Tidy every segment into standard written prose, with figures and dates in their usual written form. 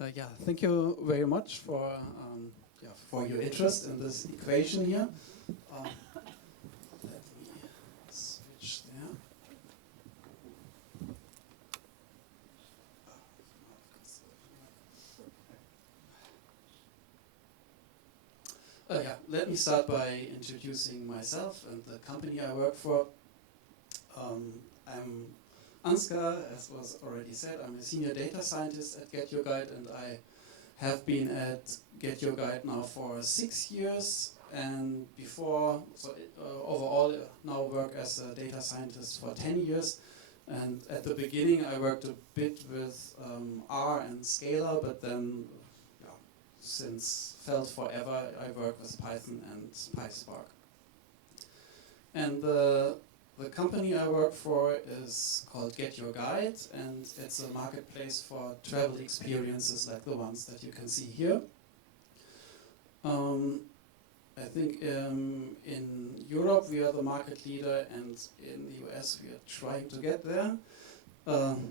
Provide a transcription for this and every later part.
Yeah, thank you very much for your interest in this equation here. Let me switch there. Yeah, let me start by introducing myself and the company I work for. I'm Ansgar, as was already said. I'm a senior data scientist at GetYourGuide, and I have been at GetYourGuide now for 6 years, and before, overall now work as a data scientist for 10 years. And at the beginning I worked a bit with R and Scala, but then since Felt forever I work with Python and PySpark. And the company I work for is called GetYourGuide, and it's a marketplace for travel experiences like the ones that you can see here. I think in Europe we are the market leader, and in the US we are trying to get there.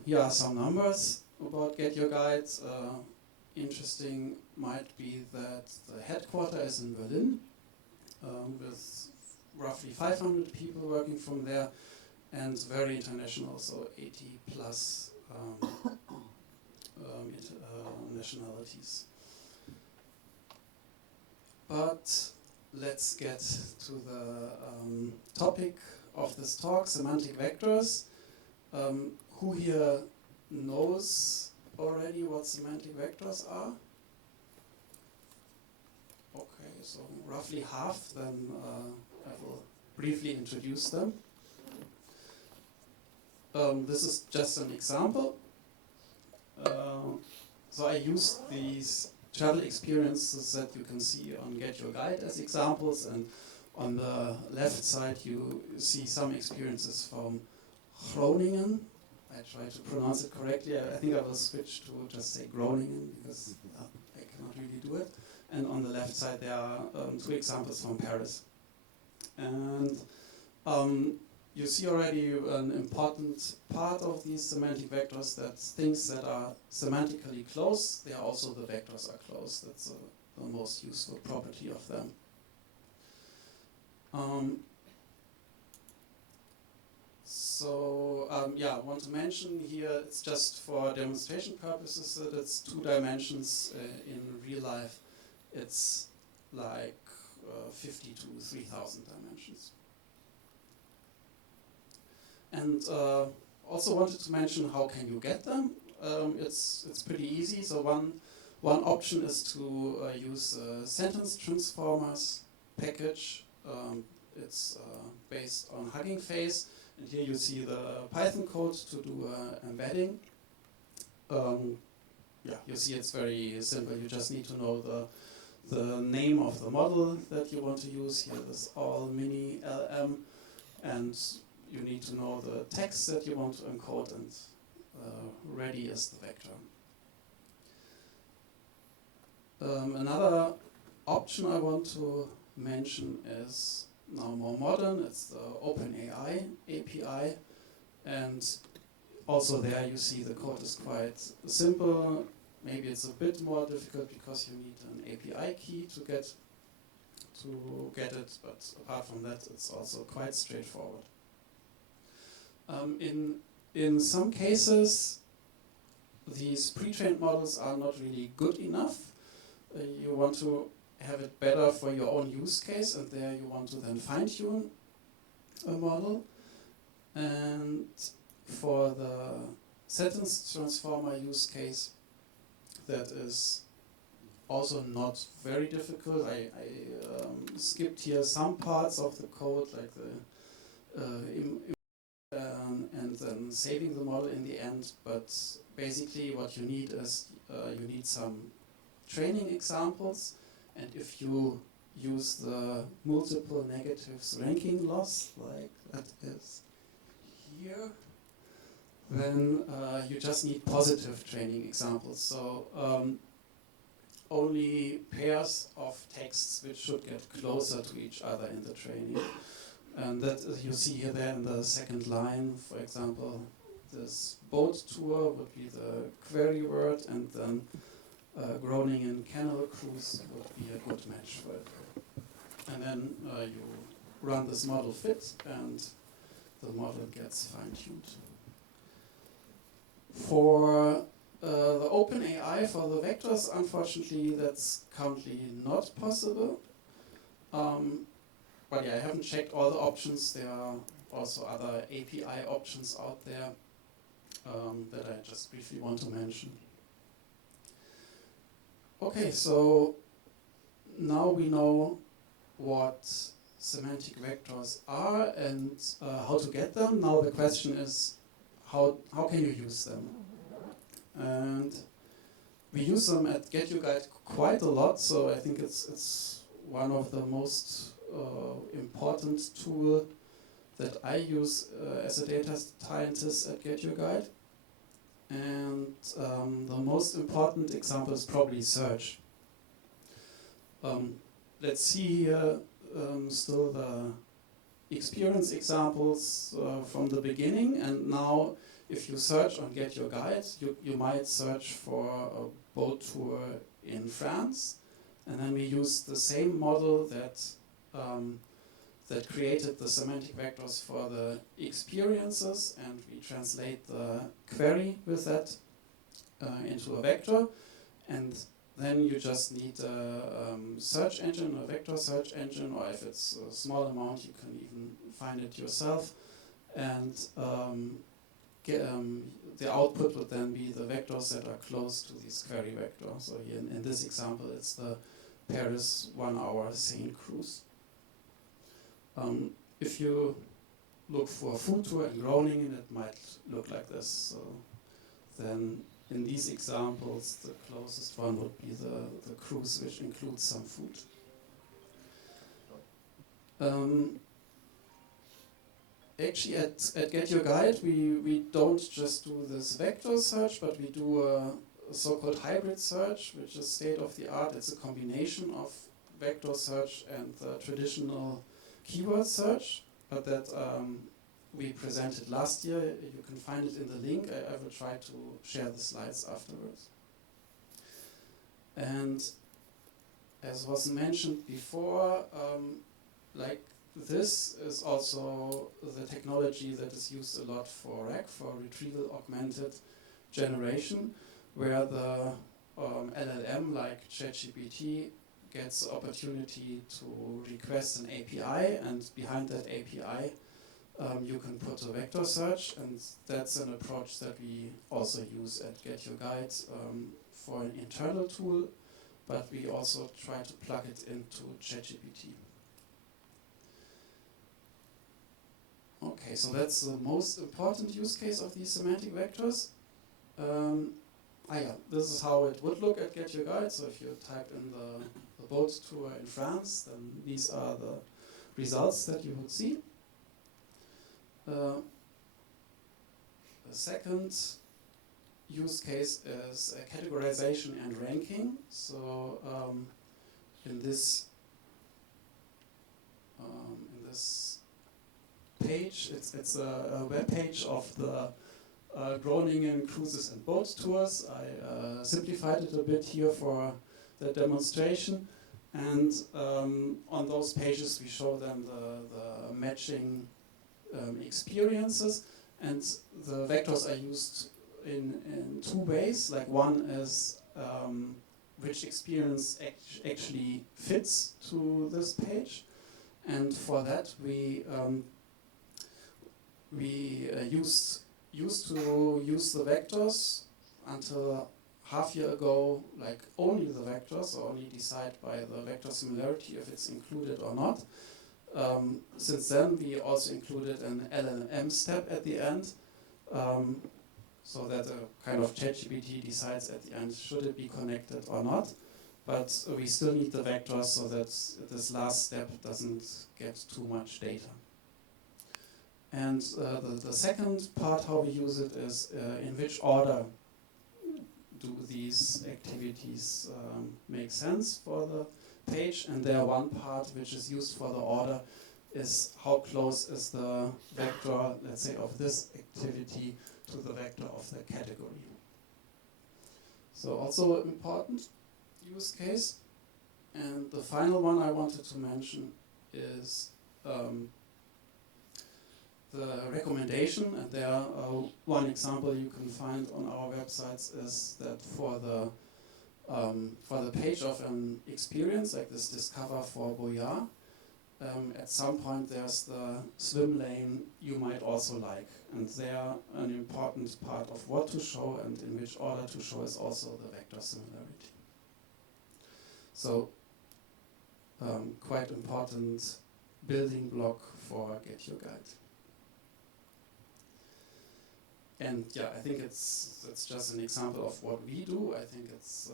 Here are some numbers about GetYourGuide. Interesting might be that the headquarters is in Berlin, with roughly 500 people working from there, and very international, so 80 plus nationalities. But let's get to the topic of this talk, semantic vectors. Who here knows already what semantic vectors are? Okay, so roughly half, then I will briefly introduce them. This is just an example. So I used these travel experiences that you can see on GetYourGuide as examples, and on the left side you see some experiences from Groningen. I try to pronounce it correctly. I think I will switch to just say Groningen because I cannot really do it. And on the left side there are 2 examples from Paris. And you see already an important part of these semantic vectors, that things that are semantically close, they are also the vectors are close. That's the most useful property of them. I want to mention here, it's just for demonstration purposes that it's 2 dimensions. In real life, it's like 50 to 3,000 dimensions. And also wanted to mention how can you get them. It's pretty easy. So one option is to use a sentence transformers package. It's based on Hugging Face, and here you see the Python code to do embedding. You see it's very simple. You just need to know the name of the model that you want to use. Here this all mini LM, and you need to know the text that you want to encode, and ready is the vector. Another option I want to mention is now more modern. It's the OpenAI API, and also there you see the code is quite simple. Maybe it's a bit more difficult because you need an API key to get it, but apart from that, it's also quite straightforward. In some cases, these pre-trained models are not really good enough. You want to have it better for your own use case, and there you want to then fine-tune a model. And for the sentence transformer use case, that is also not very difficult. I skipped here some parts of the code, like the and then saving the model in the end. But basically what you need is you need some training examples, and if you use the multiple negatives ranking loss, like that is here, then you just need positive training examples. So only pairs of texts which should get closer to each other in the training. And that you see here there in the second line, for example, this boat tour would be the query word, and then Groningen Canal Cruise would be a good match for it. And then you run this model fit, and the model gets fine-tuned. For the OpenAI for the vectors, unfortunately, that's currently not possible. But yeah, I haven't checked all the options. There are also other API options out there that I just briefly want to mention. Okay, so now we know what semantic vectors are and how to get them. Now the question is, how can you use them? And we use them at GetYourGuide quite a lot, so I think it's one of the most important tool that I use as a data scientist at GetYourGuide. And the most important example is probably search. Let's see here still the experience examples from the beginning, and now if you search on GetYourGuide, you might search for a boat tour in France, and then we use the same model that that created the semantic vectors for the experiences, and we translate the query with that into a vector, and then you just need a search engine, a vector search engine, or if it's a small amount, you can even find it yourself, and the output would then be the vectors that are close to this query vector. So here in this example, it's the Paris 1 hour Seine cruise. If you look for a food tour in Groningen, it might look like this. So then in these examples, the closest one would be the cruise, which includes some food. Actually, at GetYourGuide, we don't just do this vector search, but we do a so-called hybrid search, which is state-of-the-art. It's a combination of vector search and the traditional keyword search, but that we presented last year. You can find it in the link. I will try to share the slides afterwards. And as was mentioned before, like this is also the technology that is used a lot for RAG, for Retrieval-Augmented Generation, where the LLM, like ChatGPT, gets the opportunity to request an API, and behind that API you can put a vector search, and that's an approach that we also use at GetYourGuide for an internal tool, but we also try to plug it into ChatGPT. Okay, so that's the most important use case of these semantic vectors. This is how it would look at GetYourGuide. So if you type in the boat tour in France, then these are the results that you would see. The second use case is categorization and ranking. So in this page, it's a web page of the Groningen cruises and boat tours. I simplified it a bit here for the demonstration, and on those pages we show them the matching experiences, and the vectors are used in two ways. Like one is which experience actually fits to this page, and for that we used to use the vectors until half year ago, like only the vectors, or only decide by the vector similarity if it's included or not. Since then, we also included an LLM step at the end, so that a kind of ChatGPT decides at the end should it be connected or not. But we still need the vectors so that this last step doesn't get too much data. And the second part, how we use it, is in which order do these activities make sense for the page. And there one part which is used for the order is how close is the vector, let's say, of this activity to the vector of the category. So also an important use case. And the final one I wanted to mention is the recommendation, and there one example you can find on our websites is that for the page of an experience like this Discover for Boyar, at some point there's the swim lane you might also like, and there an important part of what to show and in which order to show is also the vector similarity. So quite important building block for GetYourGuide. And yeah, I think it's just an example of what we do. I think it's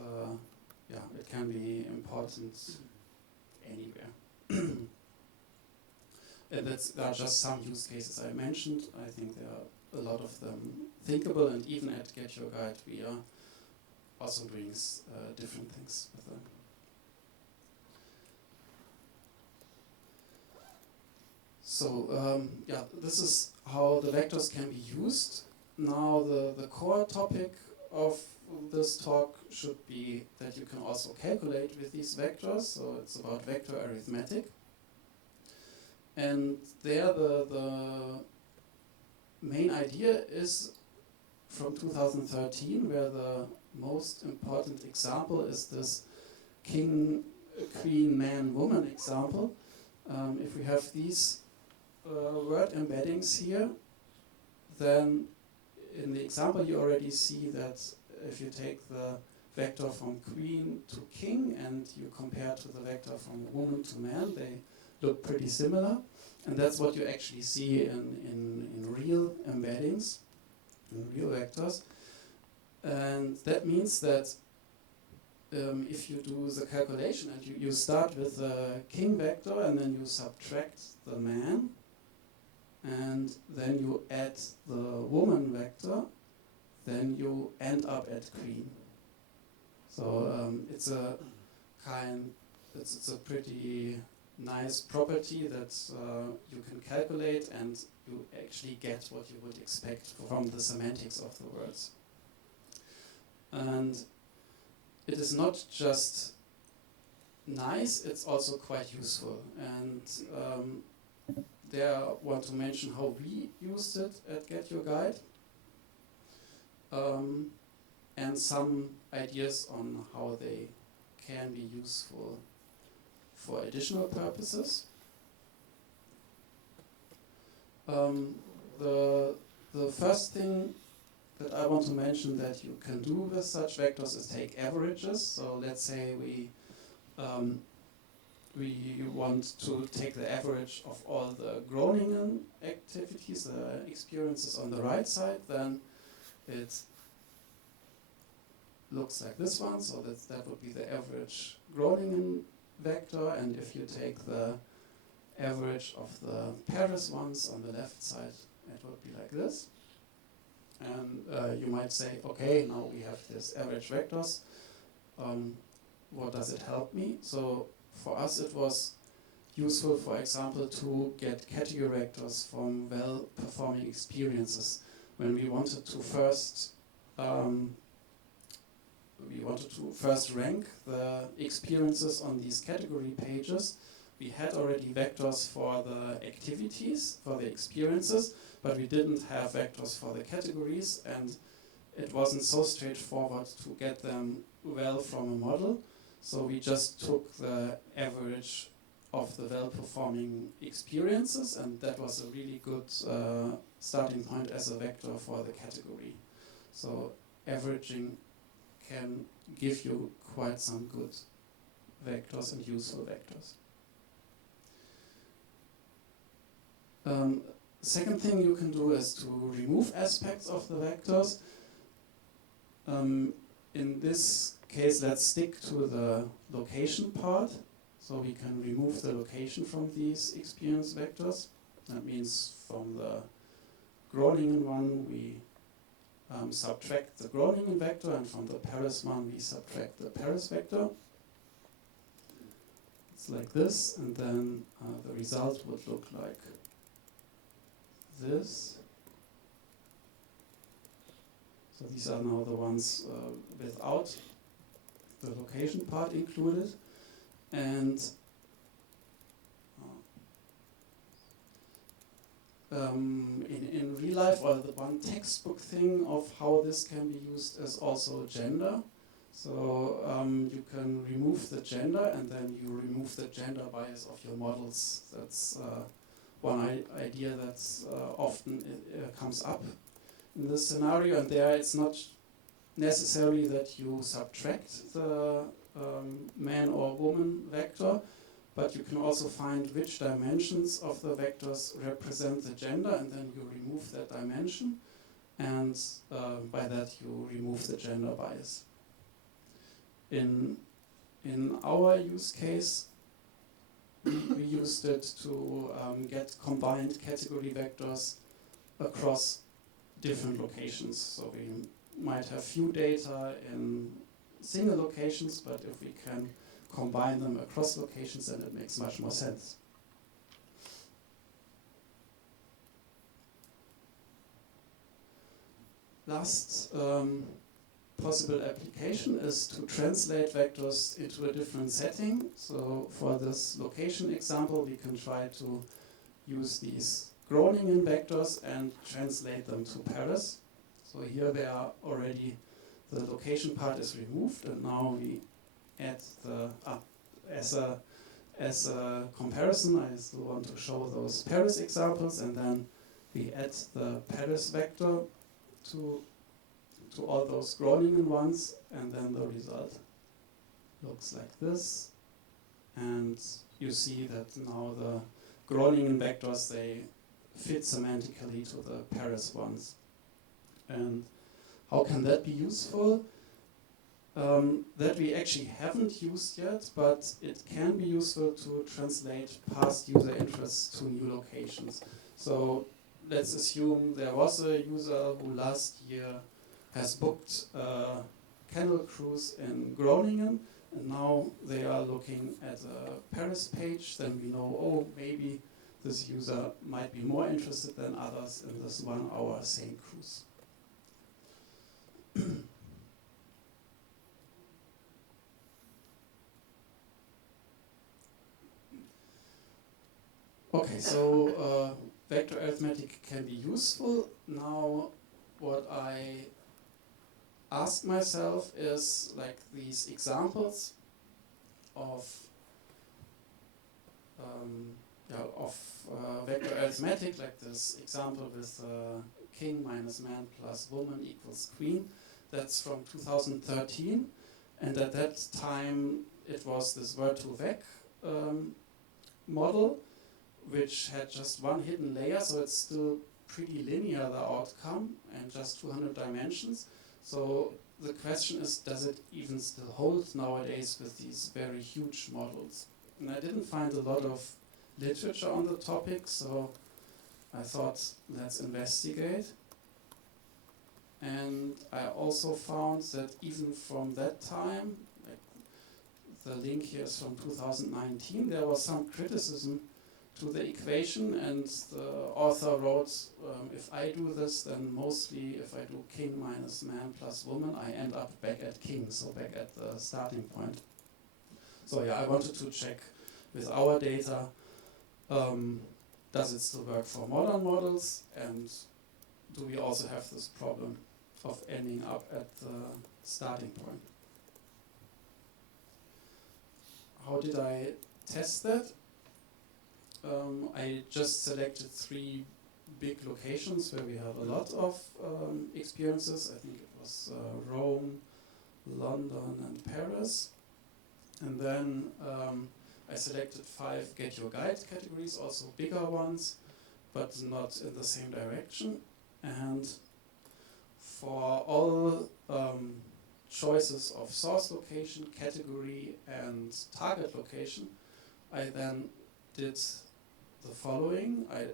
it can be important anywhere. And there are just some use cases I mentioned. I think there are a lot of them thinkable, and even at GetYourGuide we are also doing different things with them. So this is how the vectors can be used. Now the core topic of this talk should be that you can also calculate with these vectors. So it's about vector arithmetic. And there the main idea is from 2013, where the most important example is this king, queen, man, woman example. If we have these word embeddings here, then in the example you already see that if you take the vector from queen to king and you compare to the vector from woman to man, they look pretty similar. And that's what you actually see in real embeddings, in real vectors. And that means that if you do the calculation and you start with the king vector and then you subtract the man, and then you add the woman vector, then you end up at queen. So it's a pretty nice property that you can calculate, and you actually get what you would expect from the semantics of the words. And it is not just nice, it's also quite useful. And there I want to mention how we used it at GetYourGuide, and some ideas on how they can be useful for additional purposes. The first thing that I want to mention that you can do with such vectors is take averages. So let's say we want to take the average of all the Groningen activities, the experiences on the right side, then it looks like this one. So that would be the average Groningen vector, and if you take the average of the Paris ones on the left side, it would be like this. And you might say, okay, now we have this average vectors. What does it help me? So for us it was useful, for example, to get category vectors from well-performing experiences. When we wanted to first rank the experiences on these category pages, we had already vectors for the activities, for the experiences, but we didn't have vectors for the categories, and it wasn't so straightforward to get them well from a model. So we just took the average of the well-performing experiences, and that was a really good starting point as a vector for the category. So averaging can give you quite some good vectors and useful vectors. Second thing you can do is to remove aspects of the vectors. In this case, let's stick to the location part. So we can remove the location from these experience vectors. That means from the Groningen one, we subtract the Groningen vector, and from the Paris one, we subtract the Paris vector. It's like this, and then the result would look like this. So these are now the ones without the location part included. And in real life, or the one textbook thing of how this can be used is also gender. So you can remove the gender, and then you remove the gender bias of your models. That's one idea that's often comes up in this scenario. And there it's not necessarily that you subtract the man or woman vector, but you can also find which dimensions of the vectors represent the gender, and then you remove that dimension, and by that you remove the gender bias. In our use case, we used it to get combined category vectors across different locations. So we might have few data in single locations, but if we can combine them across locations, then it makes much more sense. Last possible application is to translate vectors into a different setting. So for this location example, we can try to use these Groningen vectors and translate them to Paris. So here they are already, the location part is removed, and now we add the, as a comparison, I still want to show those Paris examples, and then we add the Paris vector to all those Groningen ones, and then the result looks like this. And you see that now the Groningen vectors, they fit semantically to the Paris ones. And how can that be useful? That we actually haven't used yet, but it can be useful to translate past user interests to new locations. So let's assume there was a user who last year has booked a canal cruise in Groningen, and now they are looking at a Paris page. Then we know, oh, maybe this user might be more interested than others in this 1 hour same cruise. Okay, so vector arithmetic can be useful. Now, what I ask myself is, like, these examples of vector arithmetic, like this example with king minus man plus woman equals queen. That's from 2013, and at that time it was this word2vec model, which had just one hidden layer, so it's still pretty linear, the outcome, and just 200 dimensions. So the question is, does it even still hold nowadays with these very huge models? And I didn't find a lot of literature on the topic, so I thought, let's investigate. And I also found that even from that time, like the link here is from 2019, there was some criticism to the equation, and the author wrote, if I do this, then mostly if I do king minus man plus woman, I end up back at king, so back at the starting point. So yeah, I wanted to check with our data, does it still work for modern models, and do we also have this problem of ending up at the starting point? How did I test that? I just selected 3 big locations where we have a lot of experiences. I think it was Rome, London, and Paris. And then I selected 5 GetYourGuide categories, also bigger ones, but not in the same direction. And for all choices of source location, category, and target location, I then did the following. I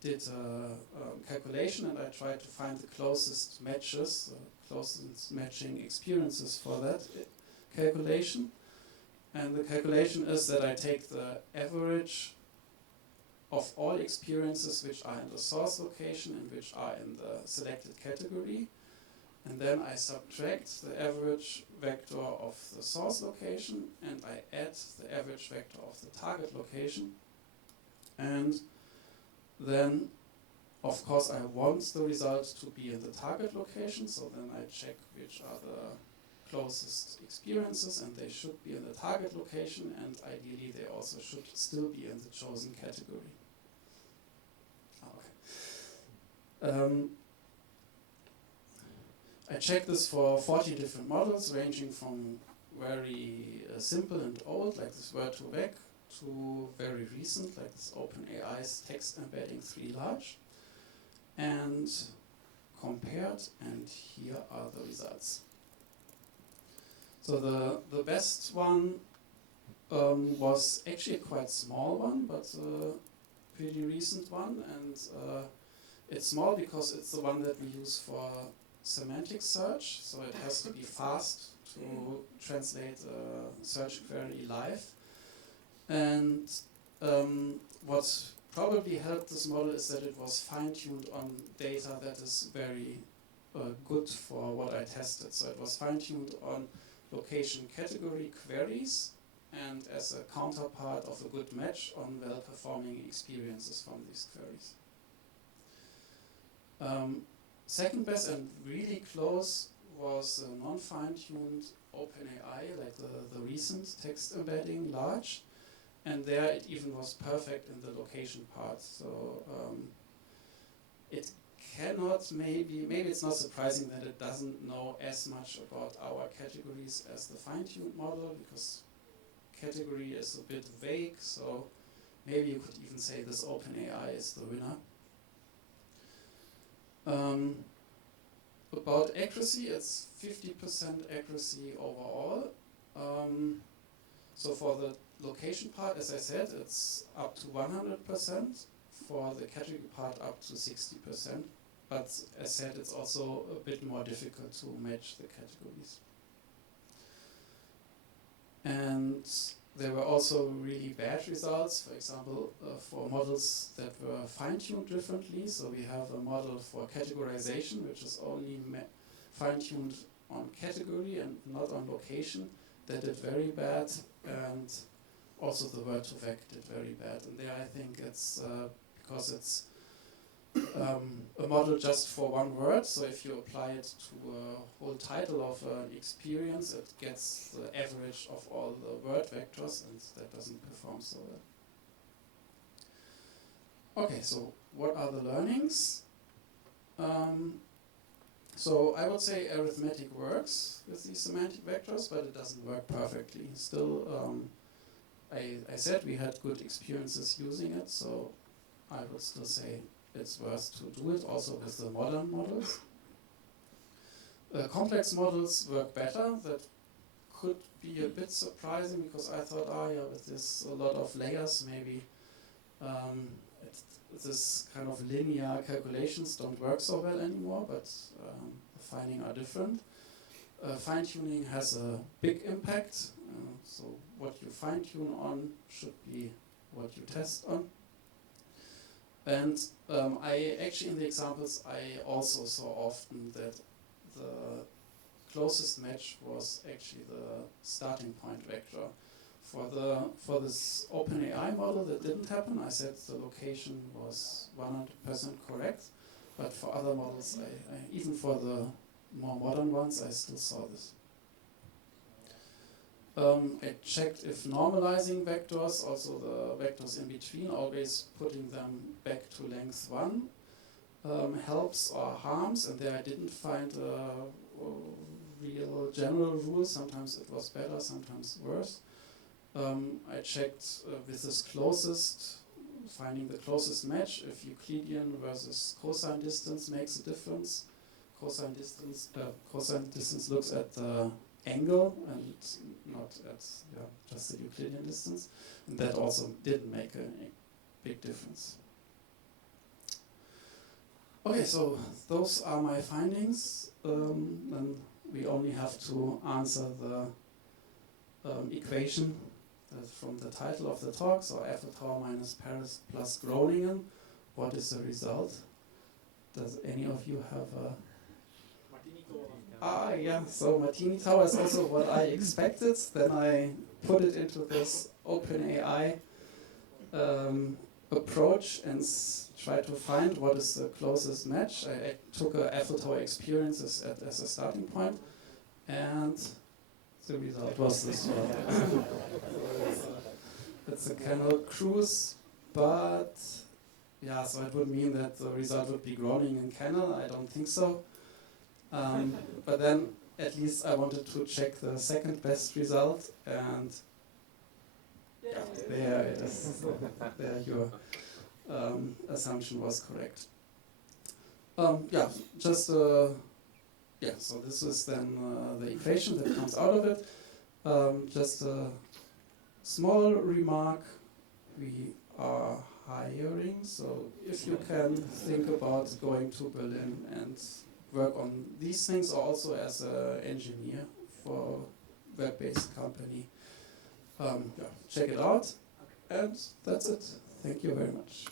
did a calculation, and I tried to find the closest matches, closest matching experiences for that calculation. And the calculation is that I take the average of all experiences which are in the source location and which are in the selected category. and then I subtract the average vector of the source location, and I add the average vector of the target location. And then, of course, I want the result to be in the target location, so then I check which are the closest experiences, and they should be in the target location, and ideally they also should still be in the chosen category. Okay. I checked this for 40 different models, ranging from very simple and old, like this Word2Vec, to very recent, like this OpenAI's text embedding 3 large, and compared, and here are the results. So the best one was actually a quite small one, but a pretty recent one, and it's small because it's the one that we use for semantic search, so it has to be fast to translate a search query live. And what probably helped this model is that it was fine-tuned on data that is very good for what I tested. So it was fine-tuned on location category queries, and as a counterpart of a good match on well-performing experiences from these queries. Second best and really close was a non-fine-tuned OpenAI, like the recent text embedding large, and there it even was perfect in the location part. So it cannot, maybe it's not surprising that it doesn't know as much about our categories as the fine-tuned model, because category is a bit vague, so maybe you could even say this OpenAI is the winner. About accuracy, it's 50% accuracy overall. So for the location part, as I said, it's up to 100%. For the category part, up to 60%. But as said, it's also a bit more difficult to match the categories. And there were also really bad results, for example, for models that were fine-tuned differently. So we have a model for categorization, which is only fine-tuned on category and not on location. That did very bad, and also the Word2Vec did very bad. And there I think it's because it's a model just for one word, so if you apply it to a whole title of an experience, it gets the average of all the word vectors, and that doesn't perform so well. Okay, so what are the learnings? So I would say arithmetic works with these semantic vectors, but it doesn't work perfectly. Still, I said we had good experiences using it, so I would still say it's worth to do it, also with the modern models. Complex models work better. That could be a bit surprising, because I thought, with this a lot of layers, maybe this kind of linear calculations don't work so well anymore, but the findings are different. Fine-tuning has a big impact, so what you fine-tune on should be what you test on. And I actually, in the examples, I also saw often that the closest match was actually the starting point vector. For this OpenAI model, that didn't happen. I said the location was 100% correct, but for other models, even for the more modern ones, I still saw this. I checked if normalizing vectors, also the vectors in between, always putting them back to length 1, helps or harms, and there I didn't find a real general rule. Sometimes it was better, sometimes worse. I checked with this closest, finding the closest match, if Euclidean versus cosine distance makes a difference. Cosine distance looks at the angle and not at just the Euclidean distance, and that also didn't make a big difference. Okay, so those are my findings. Then we only have to answer the equation from the title of the talk. So Eiffel Tower minus Paris plus Groningen. What is the result? Does any of you have a... Yeah, so Martini Tower is also what I expected. Then I put it into this OpenAI approach and try to find what is the closest match. I took Eiffel Tower experiences as a starting point, and the result was this one. It's a Canal cruise, but yeah, so it would mean that the result would be Groningen Canal. I don't think so. But then at least I wanted to check the second best result, and yeah, there it is. There your assumption was correct. Yeah, just yeah. So this is then the equation that comes out of it. Just a small remark: we are hiring, so if you can think about going to Berlin and work on these things, or also as an engineer for a web-based company, yeah, check it out. And that's it. Thank you very much.